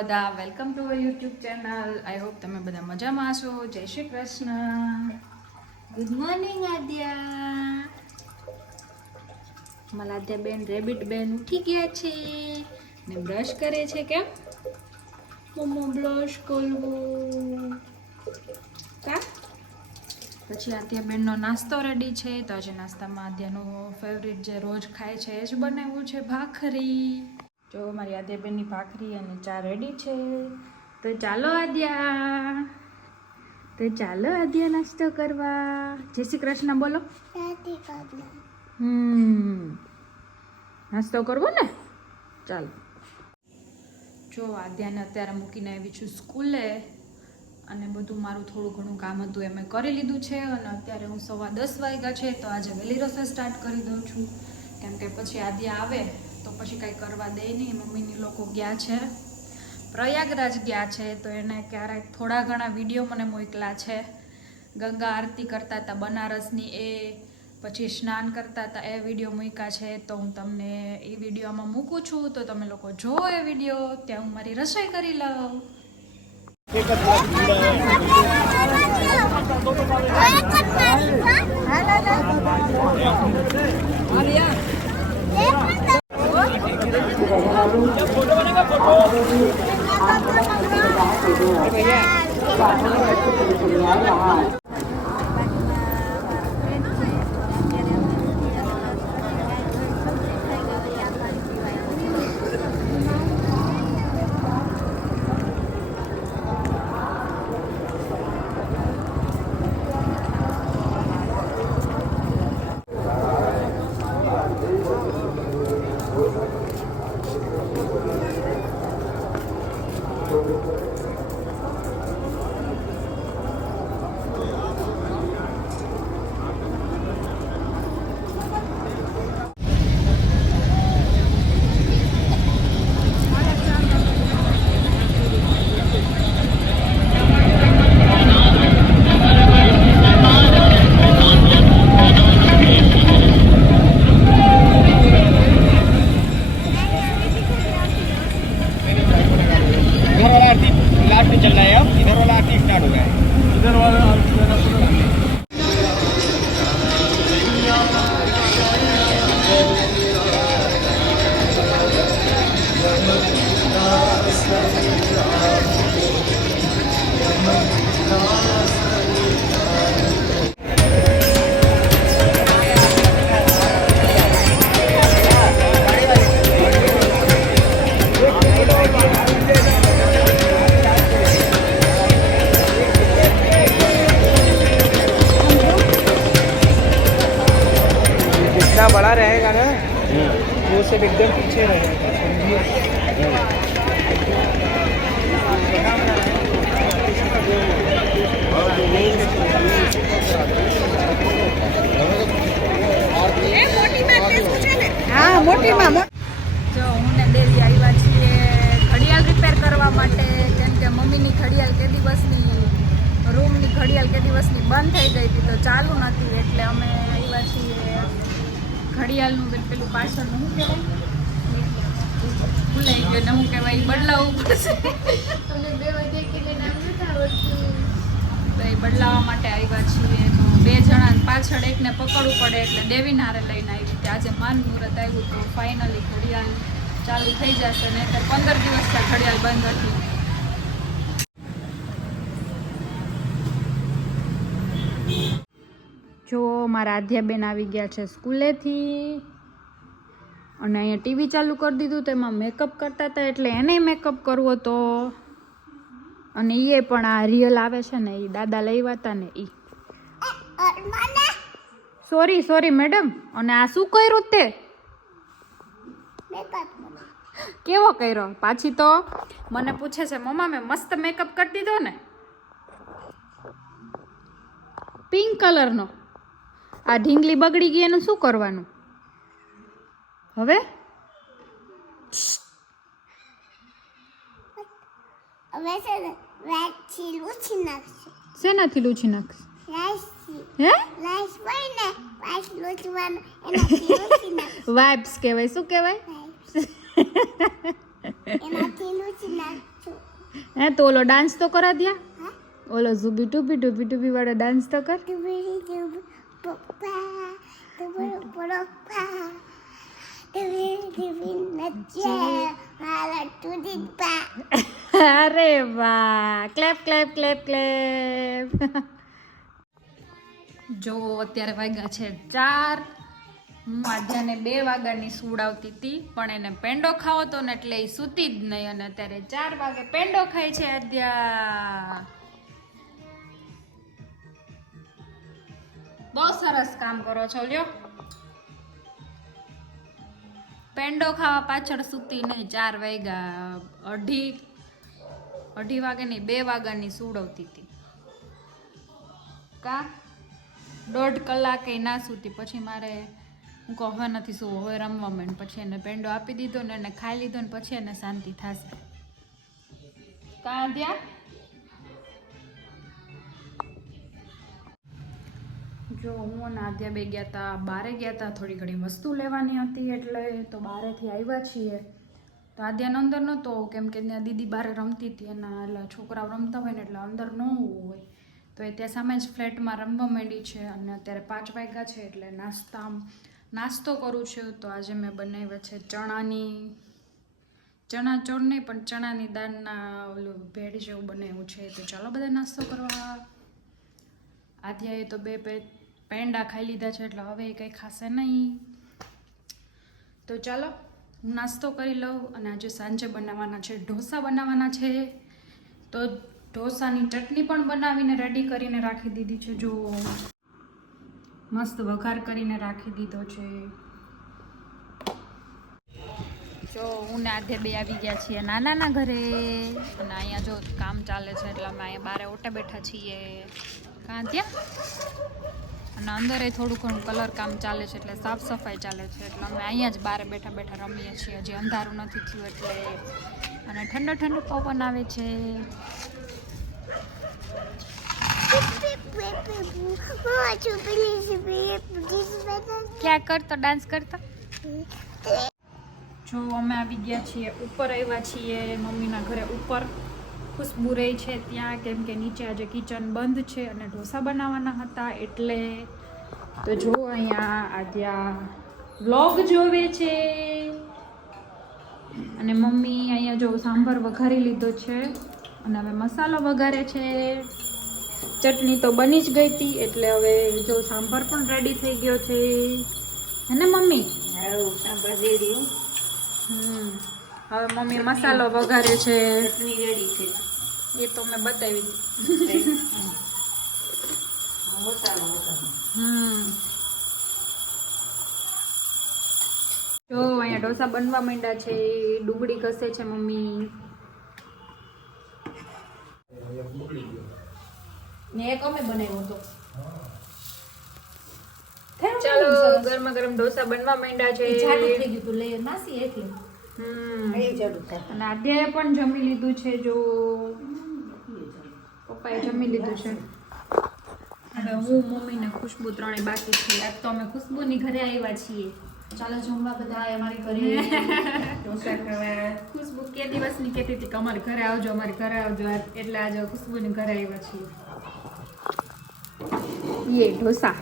બધા, welcome to our YouTube channel. I hope તમે બધા મજામાં હશો. જય શ્રી કૃષ્ણ. Good morning Aadya. મારા આદ્યા બેન રેબિટ બેન ઉઠી ગયા છે ને બ્રશ કરે છે. કેમ મમ્મા બ્રશ કરવું કા? પછી આદ્યા બેનનો નાસ્તો રેડી છે. તો આજે નાસ્તામાં આદ્યાનું ફેવરિટ જે રોજ ખાય છે એ જ બનાવ્યું છે, ભાખરી. જો મારી આદ્યા બેનની ભાખરી અને ચા રેડી છે. તો ચાલો આદ્યા, નાસ્તો કરવા. જય શ્રી કૃષ્ણ બોલો. નાસ્તો કરવો ને, ચાલો. જો આદ્યાને અત્યારે મૂકીને આવી છું સ્કૂલે, અને બધું મારું થોડું ઘણું કામ હતું એ મેં કરી લીધું છે. અને અત્યારે હું 10:15 વાગ્યા છે, તો આજે વહેલી રસોઈ સ્ટાર્ટ કરી દઉં છું, કેમ કે પછી આદ્યા આવે તો પછી કાંઈ કરવા દે નહીં. મમ્મીની લોકો ગયા છે પ્રયાગરાજ ગયા છે, તો એને ક્યારેક થોડા ઘણા વિડીયો મને મોકલા છે. ગંગા આરતી કરતા હતા બનારસની, એ પછી સ્નાન કરતા હતા એ વિડીયો મૂક્યા છે. તો હું તમને એ વિડીયોમાં મૂકું છું, તો તમે લોકો જુઓ એ વિડીયો. ત્યાં હું મારી રસોઈ કરી લઉં. बड़ा रहेगा ना वो सब एकदम पीछे रहेगा, समझिए। હા, મોટીમાં જો હું ને દેવી આવ્યા છીએ ઘડિયાળ રિપેર કરવા માટે, કેમ કે મમ્મીની ઘડિયાળ કે દિવસની રૂમની ઘડિયાળ કે દિવસની બંધ થઈ ગઈ હતી, તો ચાલુ નથી. એટલે અમે આવ્યા છીએ ઘડિયાળનું પેલું પાછળનું શું કહેવાય, ભૂલાઈ ગયું ને શું કહેવાય, બદલાવવું પડશે. તમને 2 વાગે નામ નથી આવડતું, તો એ બદલાવવા માટે આવ્યા છીએ. તો 2 જણા પાછળ એકને પકડવું પડે, એટલે દેવીને હારે લઈને આવી હતી. આજે માન મુહૂર્ત આવ્યું, તો ફાઇનલી ઘડિયાળ ચાલુ થઈ જશે. ને 15 દિવસથી ઘડિયાળ બંધ હતી. જો મારા આદ્યાબેન આવી ગયા છે સ્કૂલેથી, અને અહીંયા ટીવી ચાલુ કરી દીધું. તો એમાં મેકઅપ કરતા હતા, એટલે એને મેકઅપ કરવો હતો. અને એ પણ આ રિયલ આવે છે ને, એ દાદા લઈ હતા ને એ. Sorry madam. અને આ શું કર્યું તે? કેવો કર્યો? પાછી તો મને પૂછે છે, મમ્મા મેં મસ્ત મેકઅપ કરી દીધો ને, પિંક કલરનો. આ ઢીંગલી બગડી ગઈ, એનું શું કરવાનું હવે? શેનાથી લૂછી નાખશે? હે વાઇબ્સ કહેવાય. શું કહેવાય? હે તો ઓલો ડાન્સ તો કરા દિયા ઓલો ઝુબી ટુબી ટુબી ટુબી વાળો ડાન્સ તો કર અરે વાહ ક્લેપ ક્લેપ ક્લેપ ક્લેપ જો અત્યારે વાગ્યા છે 4 હું આદ્યાને 2 વાગ્યાની સુવડાવતી હતી પણ એને પેંડો ખાવો તો ને એટલે એ સૂતી જ નહીં અને અત્યારે 4 વાગે પેંડો ખાય છે આદ્યા બહુ સરસ કામ કરો છો લ્યો પેંડો ખાવા પાછળ સૂતી નહીં 4 વાગ્યા અઢી વાગે નહીં 2 વાગ્યાની સુવડાવતી હતી કા 1.5 કલાકે ના સૂતી પછી મારે હું કહું હવે નથી શું હવે રમવા માંડ પછી એને પેંડો આપી દીધો ને એને ખાઈ લીધો ને પછી એને શાંતિ થશે કાં ધ્યા જો હું અને આદ્યા બે ગયા હતા બારે ગયા હતા થોડી ઘણી વસ્તુ લેવાની હતી એટલે તો બારેથી આવ્યા છીએ તો આદ્યાનો અંદર નહોતો કેમ કે ત્યાં દીદી બારે રમતી હતી એના એટલે છોકરાઓ રમતા હોય ને એટલે અંદર ન હોય તો એ ત્યાં સામે જ ફ્લેટમાં રમવા માંડી છે અને અત્યારે 5 વાગ્યા છે એટલે નાસ્તો કરું છું તો આજે મેં બનાવ્યા છે ચણા ચોળ નહીં પણ ચણાની દાળના ઓલું ભેળ જેવું બનાવ્યું છે તો ચાલો બધા નાસ્તો કરવા આદ્યાએ તો 2 પેંડા ખાઈ લીધા છે એટલે હવે એ કંઈ ખાશે નહીં તો ચાલો હું નાસ્તો કરી લઉં અને આજે સાંજે બનાવવાના છે ઢોસા બનાવવાના છે તો ઢોસાની ચટણી પણ બનાવીને રેડી કરીને રાખી દીધી છે જો મસ્ત વઘાર કરીને રાખી દીધો છે જો હું ને આધે બે આવી ગયા છીએ નાનાના ઘરે અને અહીંયા જો કામ ચાલે છે એટલે અમે અહીંયા બારે ઓટે બેઠા છીએ કાં ત્યાં અને અંદર થોડું ઘણું કલર કામ ચાલે છે એટલે સાફ સફાઈ ચાલે છે એટલે અમે અહીંયા જ બારે બેઠા બેઠા રમીએ છીએ હજી અંધારું નથી થયું એટલે અને ઠંડો ઠંડો પવન આવે છે ક્યાં કરતો ડાન્સ કરતો જો અમે આવી ગયા છીએ ઉપર આવ્યા છીએ મમ્મીના ઘરે ઉપર ખુશ્બુ રહી છે ત્યાં કેમ કે નીચે આજે કિચન બંધ છે અને ઢોસા બનાવવાના હતા એટલે તો જો અહીંયા આદ્યા વ્લોગ જોવે છે અને મમ્મી અહીંયા જો સાંભાર વઘારી લીધો છે અને હવે મસાલો વઘારે છે ચટણી તો બની જ ગઈ હતી એટલે હવે જો સાંભાર પણ રેડી થઈ ગયો છે હે ને મમ્મી સાંભાર રેડી હવે મમ્મી મસાલો વઘારે છે ચટણી રેડી છે એ તો મેં બતાવી હતી જો અહીંયા ઢોસા બનવા માંડ્યા છે ડુંગળી ઘસે છે મમ્મી ને એક અમે બનાવ્યો હતો ચાલો ગરમા ગરમ ઢોસા બનવા માંડ્યા છે જાડું થઈ ગયું તું લે નાસી એટલે એ જાડું થાય અને આદ્યાએ પણ જમી લીધું છે જો પપ્પાએ જમી લીધું છે હવે હું મમ્મી ને ખુશ્બુ ત્રણે બાકી છે આજ તો અમે ખુશ્બુની ઘરે આવ્યા છીએ ચાલો જમવા બધા અમારી ઘરે ઢોસા ખાવા ખુશ્બુ કે દિવસની કહેતી હતી કે અમારે ઘરે આવજો અમારે ઘરે આવજો એટલે આજે ખુશ્બુની ઘરે આવ્યા છીએ યે ઢોસા